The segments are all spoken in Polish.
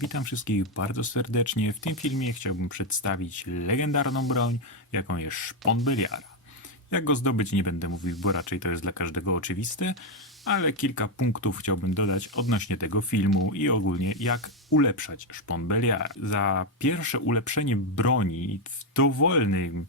Witam wszystkich bardzo serdecznie. W tym filmie chciałbym przedstawić legendarną broń, jaką jest szpon Beliara. Jak go zdobyć nie będę mówił, bo raczej to jest dla każdego oczywiste, ale kilka punktów chciałbym dodać odnośnie tego filmu i ogólnie jak ulepszać szpon Beliara. Za pierwsze ulepszenie broni w dowolnym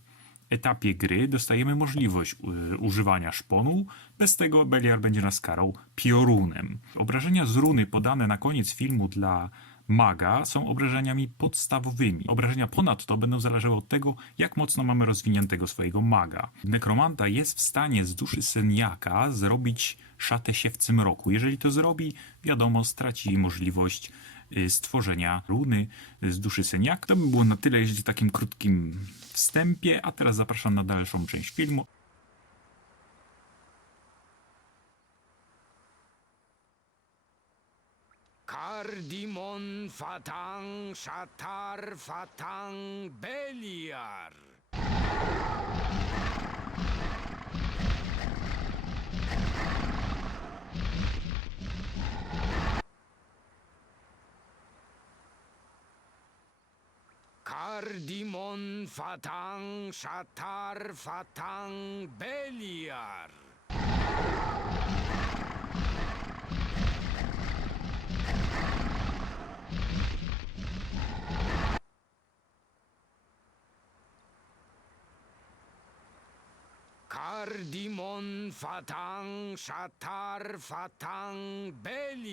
etapie gry dostajemy możliwość y, używania szponu. Bez tego Beliar będzie nas karał piorunem. Obrażenia z runy podane na koniec filmu dla maga są obrażeniami podstawowymi. Obrażenia ponadto będą zależały od tego, jak mocno mamy rozwiniętego swojego maga. Nekromanta jest w stanie z duszy Seniaka zrobić szatę siewcy mroku. Jeżeli to zrobi, wiadomo, straci możliwość y, stworzenia runy z duszy Seniak. To by było na tyle w takim krótkim wstępie, a teraz zapraszam na dalszą część filmu. Kardimon Fatang Shatar Fatang Beliar. Kardimon Fatang Shatar Fatang Beliar. Kardimon Fatang Shatar Fatang Beliar.